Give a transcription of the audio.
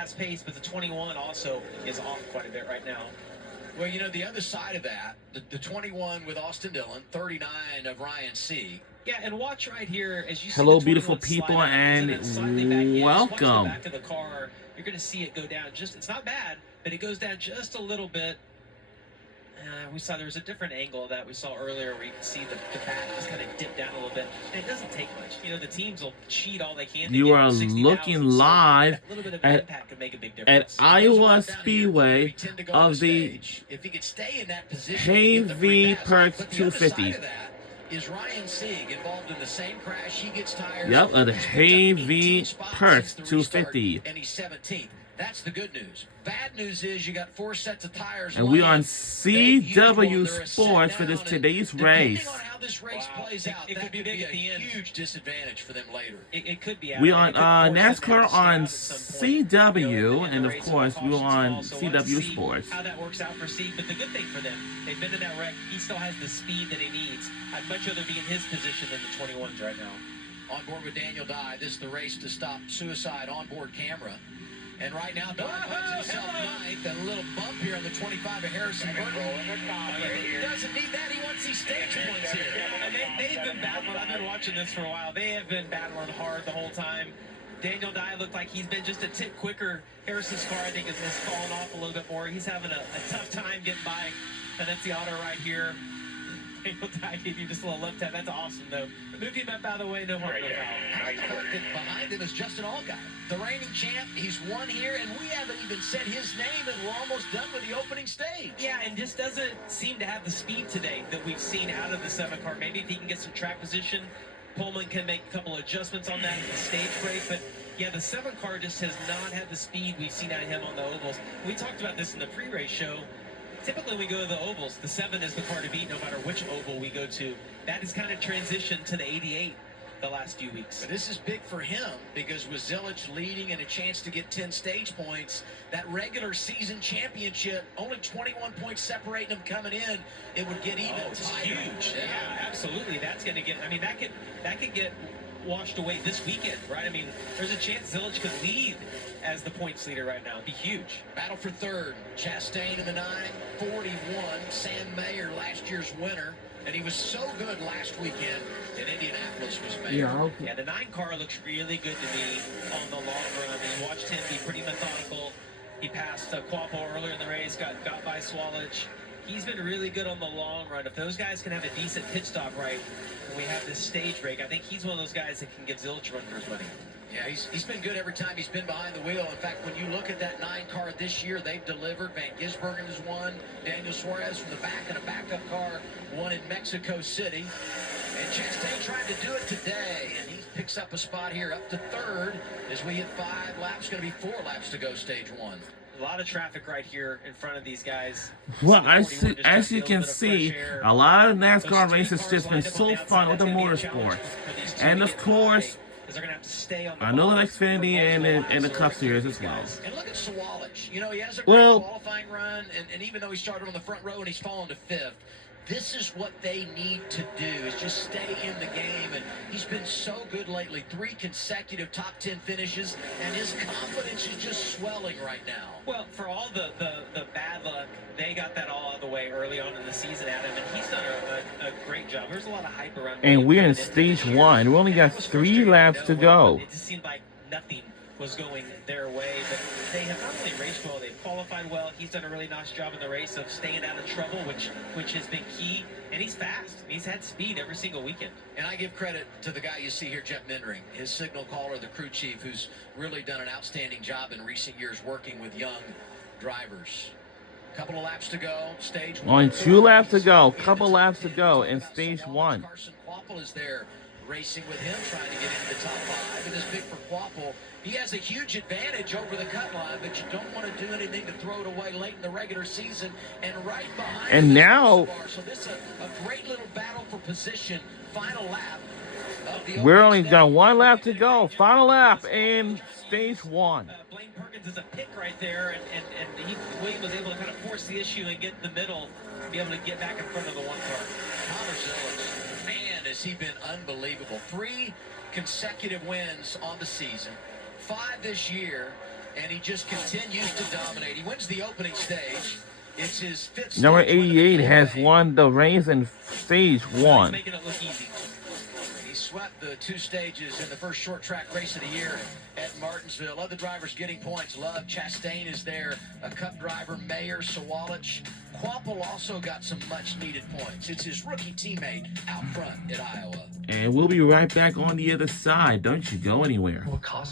fast pace, but the 21 also is off quite a bit right now. Well, you know, the other side of that, the 21 with Austin Dillon, 39 of Ryan Sieg. Yeah, and watch right here as you see Hello, the beautiful 21 slide people, out, and it's slightly back in. Just watch the welcome. back of the car. You're going to see it go down just, it's not bad, but it goes down just a little bit. We saw there was a different angle that we saw earlier where you can see the back just kind of dip down a little bit. And it doesn't take much. You know, the teams will cheat all they can. You are looking live at Iowa Speedway of the Hy-Vee Perks 250. Is Ryan Sieg involved in the same crash? He gets tires. Yep, of the Hy-Vee Perks 250. And he's 17th. That's the good news. Bad news is you got 4 sets of tires. And we are on CW Sports for today's race. Depending on how this race plays out, it could be a huge disadvantage for them later. It could be. We on NASCAR on CW, and of course we are on CW Sports. How that works out for Sieg, but the good thing for them, they've been in that wreck. He still has the speed that he needs. I'd much rather be in his position than the 21s right now. On board with Daniel Dye, this is the race to stop suicide onboard camera. And right now, Dye finds himself ninth, and a little bump here on the 25 of Harrison Burton. He doesn't need that. He wants these stage points here. And they've been battling. I've been watching this for a while. They have been battling hard the whole time. Daniel Dye looked like he's been just a tick quicker. Harrison's car, I think, has fallen off a little bit more. He's having a tough time getting by Auto right here. Daniel Dye gave you just a little left hand. That's awesome, though. Move him up out of the way. No harm, no foul. Behind him is Justin Allgaier, the reigning champ. He's won here, and we haven't even said his name, and we're almost done with the opening stage. Yeah, and just doesn't seem to have the speed today that we've seen out of the 7 car. Maybe if he can get some track position, Pullman can make a couple of adjustments on that in the stage break. But yeah, the 7 car just has not had the speed we've seen out of him on the ovals. We talked about this in the pre-race show. Typically, we go to the ovals. The 7 is the car to beat no matter which oval we go to. That has kind of transitioned to the 88 the last few weeks. But this is big for him because with Zilich leading and a chance to get 10 stage points, that regular season championship, only 21 points separating them coming in, it would get even. It's huge. Yeah, absolutely. That's going to get, I mean, that could get washed away this weekend, right? I mean, there's a chance Zilich could lead as the points leader right now. It'd be huge. Battle for third. Chastain in the 941. Sam Mayer, last year's winner. And he was so good last weekend in Indianapolis was Mayer. Yeah, the 9 car looks really good to me on the long run. I watched him be pretty methodical. He passed Quapo earlier in the race, got by Swallich. He's been really good on the long run. If those guys can have a decent pit stop right when we have this stage break, I think he's one of those guys that can give Zilich a run for his money. Yeah, he's been good every time he's been behind the wheel. In fact, when you look at that 9 car this year, they've delivered. Van Gisbergen has won. Daniel Suarez from the back in a backup car won in Mexico City. And Chastain tried to do it today, and he picks up a spot here up to third as we hit 5 laps. Going to be 4 laps to go, stage 1. A lot of traffic right here in front of these guys. Well, as you can see, a lot of NASCAR races just been so fun with the motorsports. And of course, they're going to have to stay on the another Xfinity and the Cup Series as well. And look at Swallich. You know, he has a great qualifying run, and even though he started on the front row and he's fallen to 5th, this is what they need to do, is just stay in the game. And he's been so good lately. 3 consecutive top 10 finishes, and his confidence is just swelling right now. Well, for all the bad luck, they got that all out of the way early on in the season, Adam, and he's done a great job. There's a lot of hype around him. And we're in stage 1. We only got 3 laps to go. It just seemed like nothing was going their way, but they have not only raced well, they've qualified well. He's done a really nice job in the race of staying out of trouble, which has been key. And he's fast. He's had speed every single weekend. And I give credit to the guy you see here, Jeff Mindring, his signal caller, the crew chief, who's really done an outstanding job in recent years working with young drivers. Couple of laps to go, stage 1. Only 2 laps to go. Couple laps to go in stage 1. Carson Quapple is there racing with him, trying to get into the top 5. And this big for Quapple. He has a huge advantage over the cut line, but you don't want to do anything to throw it away late in the regular season. And right behind and now, so this is a great little battle for position. Final lap. We're only got 1 lap to go. Final lap in stage 1. Blaine Perkins is a pick right there, and William was able to kind of force the issue and get in the middle, and be able to get back in front of the 1 car. Connor Zilich, man, has he been unbelievable. 3 consecutive wins on the season. 5 this year. and he just continues to dominate. He wins the opening stage. It's his fifth stage. Number 88 has won the race in stage He's 1. making it look easy. He swept the 2 stages in the first short track race of the year at Martinsville. Other drivers getting points. Love, Chastain is there. A Cup driver, Mayer, Sawalich. Quapple also got some much needed points. It's his rookie teammate out front at Iowa. And we'll be right back on the other side. Don't you go anywhere. What causes